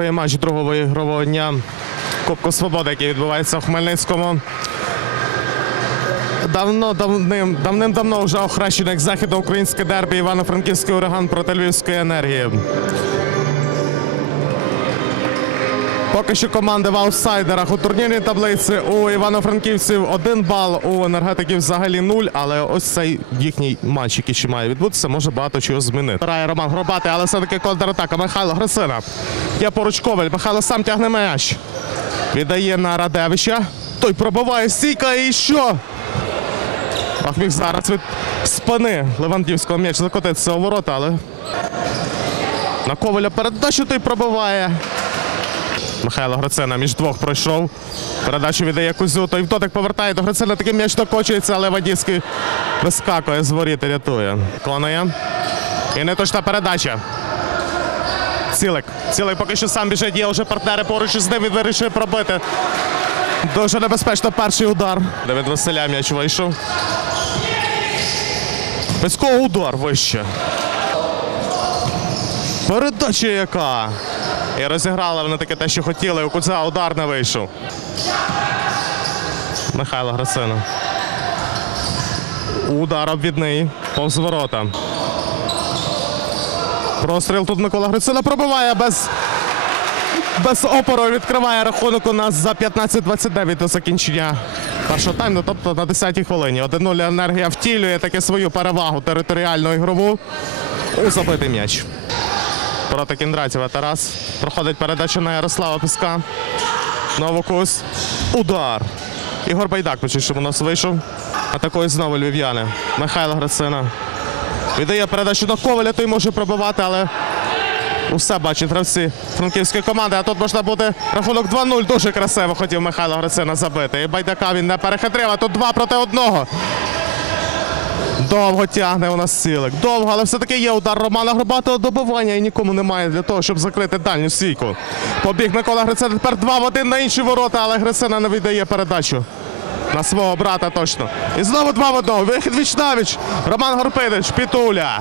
Другий матч другого ігрового дня Кубку Свободи, який відбувається в Хмельницькому. Давно давним давним-давно вже охрещений як західноукраїнське дербі Івано-Франківський ураган проти Львівської енергії. Поки що команди в аутсайдерах у турнірній таблиці у івано-франківців один бал, у енергетиків взагалі нуль. Але ось цей їхній матч, який ще має відбутися, може багато чого змінити. Грає Роман Гробатий, але все-таки контратака. Михайло Грисина. Є поруч Коваль. Михайло сам тягне м'яч. Віддає на Радевича. Той пробиває стійка і що? Ахміх зараз від спини Левандівського м'яч закотиться у ворота, але на Коваля передачу той пробиває. Михайло Грицина між двох пройшов. Передачу віддає Кузю. Той в дотик повертає до Грицина. Такий м'яч докочується, але Вадівський вискакує з воріт і рятує. Конує. І неточна передача. Цілик. Цілик поки що сам біжить. Є вже партнери поруч із ним. Він вирішує пробити. Дуже небезпечно перший удар. Давид Василя м'яч вийшов. Кого удар вище. Передача яка. І розіграли вони таке те, що хотіли. У Кудза удар не вийшов. Михайло Грасина. Удар обвідний. Повз ворота. Простріл тут Микола Грицина пробиває без. Без опору відкриває рахунок у нас за 15-29 до закінчення першого тайму, тобто на 10-й хвилині. 1-0 енергія втілює таки свою перевагу територіальну ігрову у забитий м'яч. Проти Кіндратєва Тарас. Проходить передачу на Ярослава Піска. Новокус. Удар. Ігор Байдак почув, що у нас вийшов. Атакує знову львів'яни. Михайло Грацина. Віддає передачу на Коваля, той може пробивати, але усе бачить гравці франківської команди. А тут можна буде рахунок 2-0. Дуже красиво хотів Михайло Грацина забити. І Байдака він не перехитрив, а тут два проти одного. Довго тягне у нас цілик. Довго, але все-таки є удар Романа Горбатого добивання і нікому немає для того, щоб закрити дальню стійку. Побіг Микола Грицина. Тепер два в один на інші ворота, але Грицина не віддає передачу. На свого брата точно. І знову два в одного. Вихід віч навіч. Роман Горпидич, Пітуля.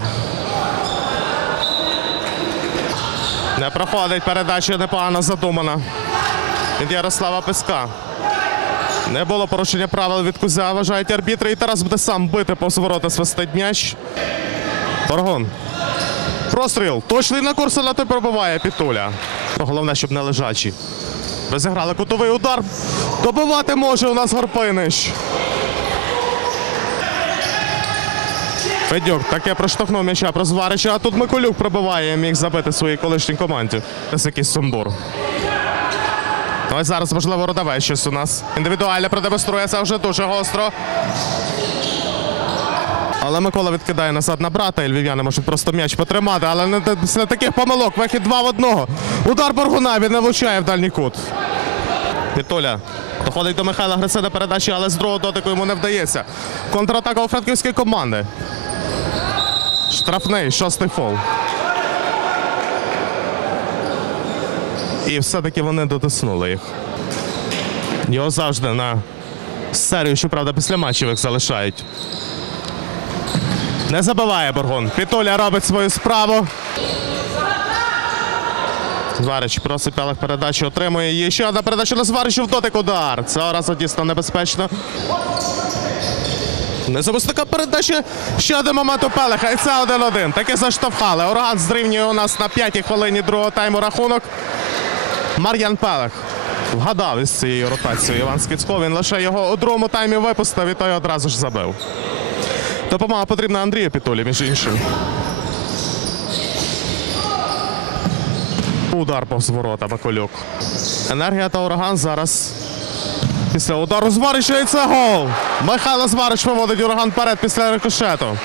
Не проходить передача непогано задумана. Від Ярослава Песка. Не було порушення правил від Кузя, вважають арбітри. І Тарас буде сам бити повз ворота свистить м'яч. Торгон. Простріл. Точний на курсу на той пробиває Пітуля. Головне, щоб не лежачий. Розіграли кутовий удар. Добивати може у нас Горпинич. Федюк таке проштовхнув м'яча про Зварича, а тут Миколюк пробиває міг забити своїй колишній команді. Це якийсь сумбур. Ось зараз, можливо, родове щось у нас. Індивідуально продемонструє це вже дуже гостро. Але Микола відкидає назад на брата, і львів'яни можуть просто м'яч потримати, але не після таких помилок. Вихід два в одного. Удар Боргуна, він не влучає в дальній кут. Пітоля доходить до Михайла Грицина передачі, але з другого дотику йому не вдається. Контратака у франківської команди. Штрафний, шостий фол. І все-таки вони дотиснули їх. Його завжди на серію, щоправда, після матчів їх залишають. Не забиває Боргун. Пітоля робить свою справу. Зварич просить Пелех передачу, отримує її. Ще одна передача на Зваричу в дотик удар. Цього разу дійсно небезпечно. Не така передача. Ще один момент у Пелеха. І це 1-1. Таки заштовхали. Ураган зрівнює у нас на п'ятій хвилині другого тайму рахунок. Мар'ян Пелех вгадав із цією ротацією Іван Скіцько. Він лише його у другому таймі випустив і той одразу ж забив. Допомога потрібна Андрію Пітулі, між іншим. Удар повз ворота Миколюк. Енергія та ураган зараз. Після удару Зварича і це гол. Михайло Зварич виводить ураган вперед після рикошету.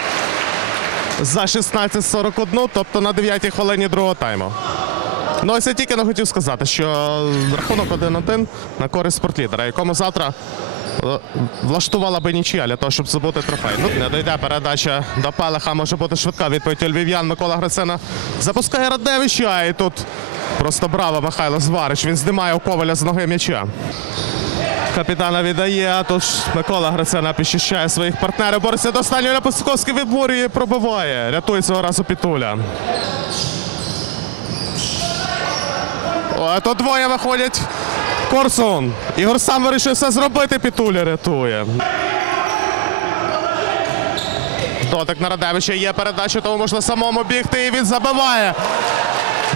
За 16.41, тобто на 9-й хвилині другого тайму. Ну, ось я тільки не хотів сказати, що рахунок 1-1 на користь спортлідера, якому завтра е, влаштувала би нічия для того, щоб забути трофей. Ну, не дойде передача до Пелеха, може бути швидка відповідь львів'ян Микола Грицина. Запускає Радевича і тут просто браво Михайло Зварич. Він здимає у Коваля з ноги м'яча. Капітана віддає, а тут Микола Грицина підчищає своїх партнерів. Бореться до останнього Ляпосковський відборює пробиває. Рятує цього разу Пітуля. Але то двоє виходять. Корсун. Ігор сам вирішив все зробити, Пітуля рятує. Дотик на Радевича є передача, тому можна самому бігти і він забиває.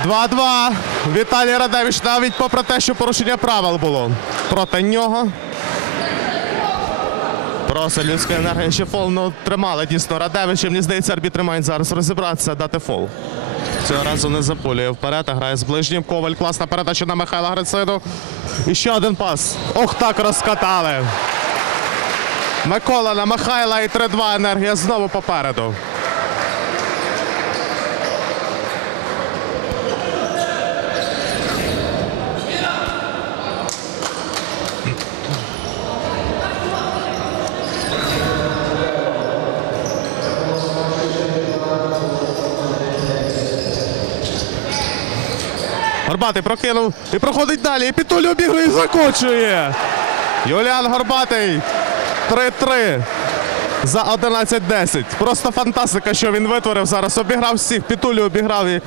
2-2. Віталій Радевич навіть попри те, що порушення правил було проти нього. Просто людська енергія ще фол ну, тримали дійсно Радевича. Мені здається, арбітри мають зараз розібратися, дати фол. Цього разу не запулює вперед, а грає з ближнім. Коваль класна передача на Михайла Грицину. І ще один пас. Ох, так розкатали. Микола на Михайла і 3-2 енергія знову попереду. Горбатий прокинув і проходить далі. І Пітулі обігрує і закочує. Юліан Горбатий. 3-3 за 11-10. Просто фантастика, що він витворив зараз. Обіграв всіх, Пітулю обіграв і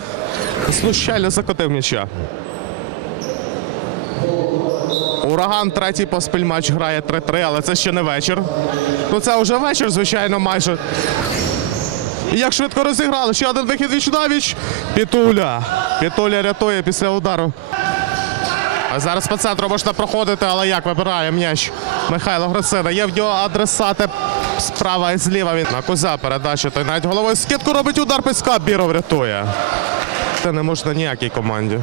знущально закотив м'яча. Ураган третій поспіль матч грає 3-3, але це ще не вечір. Ну це вже вечір, звичайно, майже. І як швидко розіграли. Ще один вихід Вічнавіч. Пітуля. Пітуля рятує після удару. А зараз по центру можна проходити, але як вибирає м'яч Михайло Грицина. Є в нього адресати справа і зліва. Він на коза передача. Той навіть головою скидку робить удар писка. Біров рятує. Це не можна ніякій команді.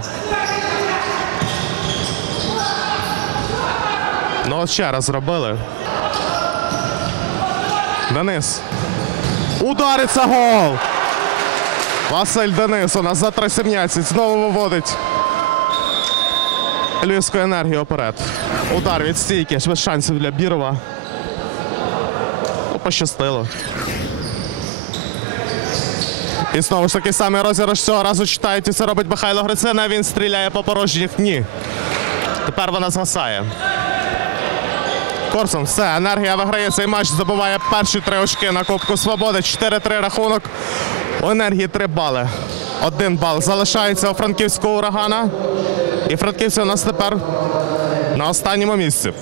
Ну ще раз зробили. Денис. Удариться гол. Василь Денис у нас за 3.17 знову виводить. Львівську енергію вперед. Удар від стійки, без шансів для Бірова. Ну, пощастило. І знову ж таки самий розіграш цього разу читають, і це робить Михайло Грицина. Він стріляє по порожніх. Ні. Тепер вона згасає. Корсун, все, енергія виграє цей матч, забуває перші три очки на Кубку Свободи. 4-3 рахунок. У енергії три бали. Один бал залишається у франківського урагана. І франківці у нас тепер на останньому місці.